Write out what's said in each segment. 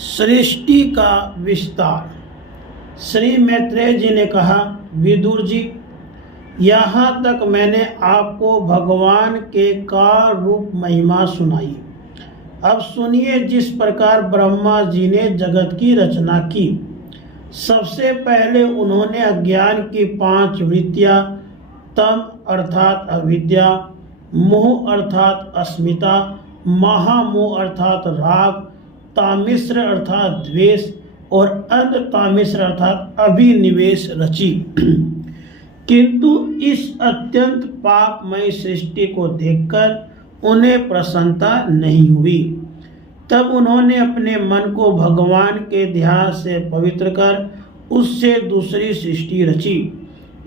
सृष्टि का विस्तार। श्री मैत्रेय जी ने कहा, विदुर जी, यहाँ तक मैंने आपको भगवान के काल रूप महिमा सुनाई। अब सुनिए जिस प्रकार ब्रह्मा जी ने जगत की रचना की। सबसे पहले उन्होंने अज्ञान की 5 वृत्तियाँ, तम अर्थात अविद्या, मोह अर्थात अस्मिता, महामोह अर्थात राग, तामिश्र अर्थात द्वेष और अंध तामिश्र अर्थात अभिनिवेश रची। किंतु इस अत्यंत पापमय सृष्टि को देखकर उन्हें प्रसन्नता नहीं हुई। तब उन्होंने अपने मन को भगवान के ध्यान से पवित्र कर उससे दूसरी सृष्टि रची।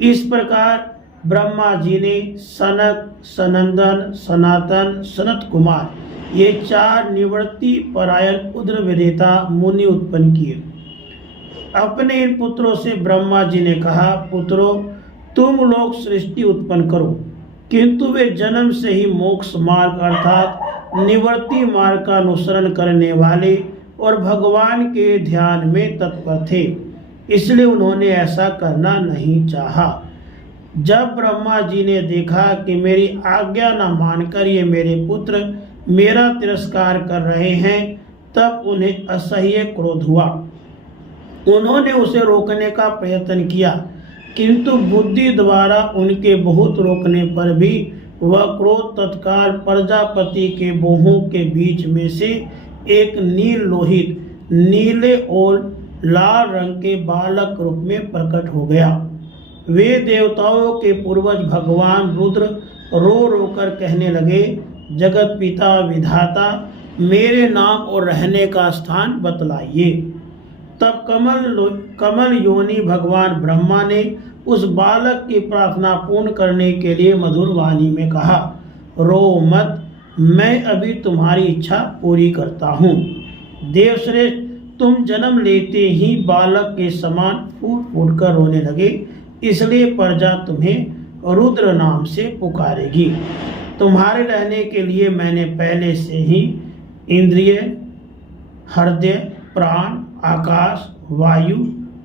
इस प्रकार ब्रह्मा जी ने सनक, सनंदन, सनातन, सनत कुमार ये 4 निवृत्ति परायण उद्र विजेता मुनि उत्पन्न किए। अपने इन पुत्रों से ब्रह्मा जी ने कहा, पुत्रों, तुम लोग सृष्टि उत्पन्न करो। किंतु वे जन्म से ही मोक्ष मार्ग अर्थात निवृत्ति मार्ग का अनुसरण करने वाले और भगवान के ध्यान में तत्पर थे, इसलिए उन्होंने ऐसा करना नहीं चाहा। जब ब्रह्मा जी ने देखा कि मेरी आज्ञा न मानकर ये मेरे पुत्र मेरा तिरस्कार कर रहे हैं, तब उन्हें असह्य क्रोध हुआ। उन्होंने उसे रोकने का प्रयत्न किया, किंतु बुद्धि द्वारा उनके बहुत रोकने पर भी वह क्रोध तत्काल प्रजापति के बाहों के बीच में से एक नील लोहित, नीले और लाल रंग के बालक रूप में प्रकट हो गया। वे देवताओं के पूर्वज भगवान रुद्र रो रो कर कहने लगे, जगत पिता विधाता, मेरे नाम और रहने का स्थान बतलाइए। तब कमल योनि भगवान ब्रह्मा ने उस बालक की प्रार्थना पूर्ण करने के लिए मधुर वाणी में कहा, रो मत, मैं अभी तुम्हारी इच्छा पूरी करता हूँ। देवश्रेष्ठ, तुम जन्म लेते ही बालक के समान फूट फूट कर रोने लगे, इसलिए प्रजा तुम्हें रुद्र नाम से पुकारेगी। तुम्हारे रहने के लिए मैंने पहले से ही इंद्रिय, हृदय, प्राण, आकाश, वायु,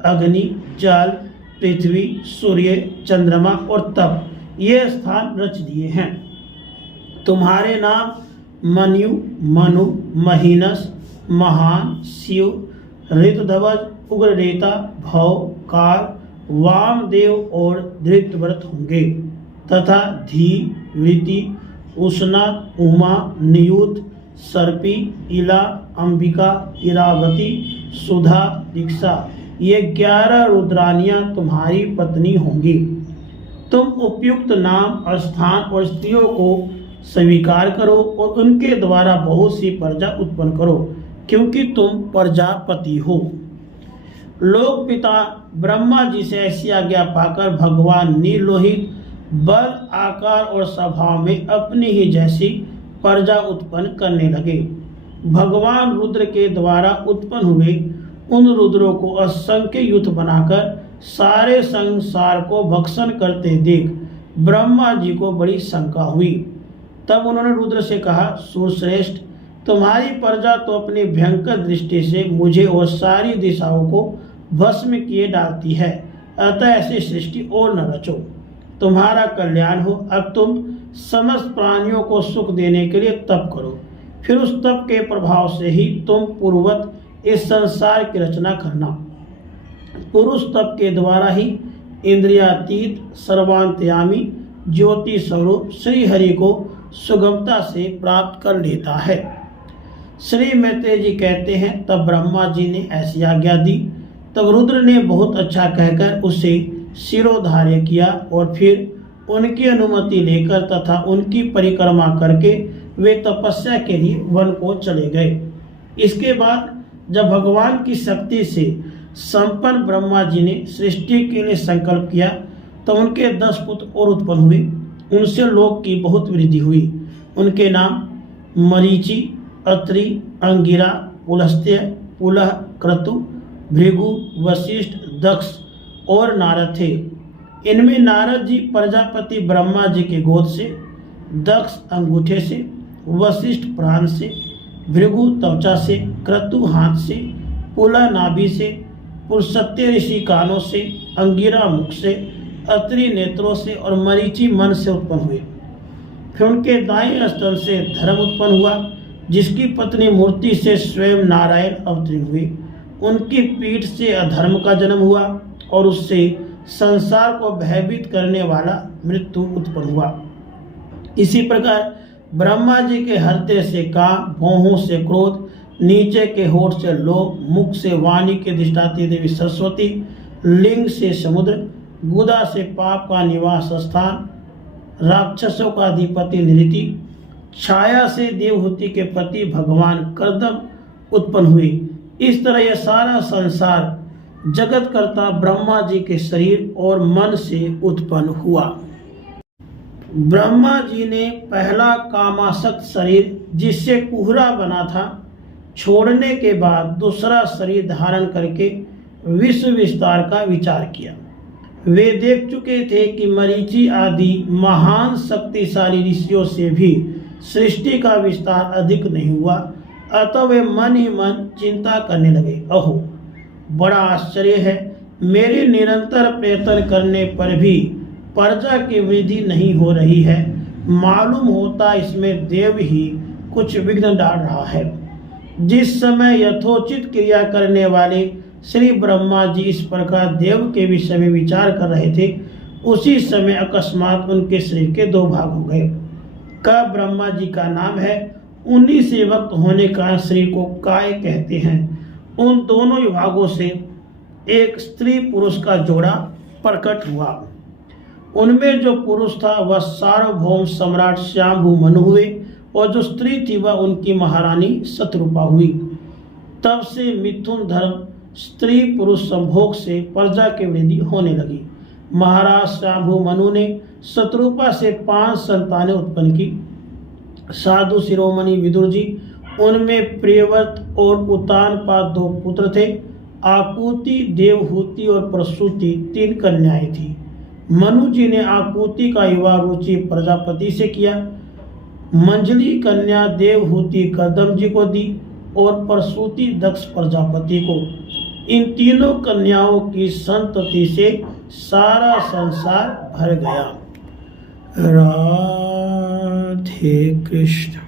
अग्नि, जल, पृथ्वी, सूर्य, चंद्रमा और तप ये स्थान रच दिए हैं। तुम्हारे नाम मनु, मनु, महीनस, महान, शिव, ऋतध्वज, उग्ररेता, भव, काल, वामदेव और धृतव्रत होंगे तथा धी, वृति, उष्णा, उमा, नियुत, सर्पी, इला, अंबिका, इरावती, सुधा, दीक्षा ये 11 रुद्रानियां तुम्हारी पत्नी होंगी। तुम उपयुक्त नाम, स्थान और स्त्रियों को स्वीकार करो और उनके द्वारा बहुत सी प्रजा उत्पन्न करो, क्योंकि तुम प्रजापति हो। लोक पिता ब्रह्मा जी से ऐसी आज्ञा पाकर भगवान नीलोहित बल, आकार और स्वभाव में अपनी ही जैसी प्रजा उत्पन्न करने लगे। भगवान रुद्र के द्वारा उत्पन्न हुए उन रुद्रों को असंख्य युद्ध बनाकर सारे संसार को भक्षण करते देख ब्रह्मा जी को बड़ी शंका हुई। तब उन्होंने रुद्र से कहा, सुरश्रेष्ठ, तुम्हारी प्रजा तो अपनी भयंकर दृष्टि से मुझे और सारी दिशाओं को भस्म किए डालती है, अतः ऐसी सृष्टि और न रचो। तुम्हारा कल्याण हो। अब तुम समस्त प्राणियों को सुख देने के लिए तप करो, फिर उस तप के प्रभाव से ही तुम पूर्ववत इस संसार की रचना करना। पुरुष तप के द्वारा ही इंद्रियातीत, सर्वांतयामी, ज्योति स्वरूप श्री हरि को सुगमता से प्राप्त कर लेता है। श्री मैत्रेय जी कहते हैं, तब ब्रह्मा जी ने ऐसी आज्ञा दी। तब रुद्र ने बहुत अच्छा कहकर उसे शिरोधार्य किया और फिर उनकी अनुमति लेकर तथा उनकी परिक्रमा करके वे तपस्या के लिए वन को चले गए। इसके बाद जब भगवान की शक्ति से संपन्न ब्रह्मा जी ने सृष्टि के लिए संकल्प किया, तो उनके 10 पुत्र और उत्पन्न हुए। उनसे लोक की बहुत वृद्धि हुई। उनके नाम मरीचि, अत्रि, अंगिरा, पुलस्त्य, पुलह, क्रतु, भृगु, वशिष्ठ, दक्ष और नारद थे। इनमें नारद जी प्रजापति ब्रह्मा जी के गोद से, दक्ष अंगूठे से, वशिष्ठ प्राण से, भृगु त्वचा से, क्रतु हाथ से, पुला नाभि से, पुरुषत्य ऋषि कानों से, अंगिरा मुख से, अत्रि नेत्रों से और मरीचि मन से उत्पन्न हुए। फिर उनके दाएं स्तन से धर्म उत्पन्न हुआ, जिसकी पत्नी मूर्ति से स्वयं नारायण अवतीर्ण हुए। उनकी पीठ से अधर्म का जन्म हुआ और उससे संसार को भयभीत करने वाला मृत्यु उत्पन्न हुआ। इसी प्रकार ब्रह्मा जी के हृदय से काम, भौहों से क्रोध, नीचे के होठ से लोभ, मुख से वाणी के अधिष्ठात्री देवी सरस्वती, लिंग से समुद्र, गुदा से पाप का निवास स्थान, राक्षसों का अधिपति निरति, छाया से देवहूति के पति भगवान कर्दम उत्पन्न हुए। इस तरह यह सारा संसार जगतकर्ता ब्रह्मा जी के शरीर और मन से उत्पन्न हुआ। ब्रह्मा जी ने पहला कामासक्त शरीर, जिससे कुहरा बना था, छोड़ने के बाद दूसरा शरीर धारण करके विश्व विस्तार का विचार किया। वे देख चुके थे कि मरीचि आदि महान शक्तिशाली ऋषियों से भी सृष्टि का विस्तार अधिक नहीं हुआ, अतः वे मन ही मन चिंता करने लगे। अहो, बड़ा आश्चर्य है, मेरे निरंतर प्रयत्न करने पर भी प्रजा की वृद्धि नहीं हो रही है। मालूम होता इसमें देव ही कुछ विघ्न डाल रहा है। जिस समय यथोचित क्रिया करने वाले श्री ब्रह्मा जी इस प्रकार देव के विषय में विचार कर रहे थे, उसी समय अकस्मात उनके शरीर के दो भाग हो गए। का ब्रह्मा जी का नाम है, उन्हीं से वक्त होने का शरीर को काय कहते हैं। उन दोनों विभागों से एक स्त्री पुरुष का जोड़ा प्रकट हुआ। उनमें जो पुरुष था वह सार्वभौम सम्राट श्याम्भु मनु हुए और जो स्त्री थी वह उनकी महारानी शतरूपा हुई। तब से मिथुन धर्म स्त्री पुरुष संभोग से प्रजा की वृद्धि होने लगी। महाराज श्याम्भु मनु ने शतरूपा से 5 संतानें उत्पन्न की। साधु शिरोमणि विदुर जी, उनमें प्रियव्रत और उतानपाद 2 पुत्र थे। आकुति, देवहूति और प्रसूति 3 कन्याएं थी। मनु जी ने आकुति का विवाह रुचि प्रजापति से किया। मंजली कन्या देवहूति कर्दम जी को दी और प्रसूति दक्ष प्रजापति को। इन तीनों कन्याओं की संतति से सारा संसार भर गया। राधे कृष्ण।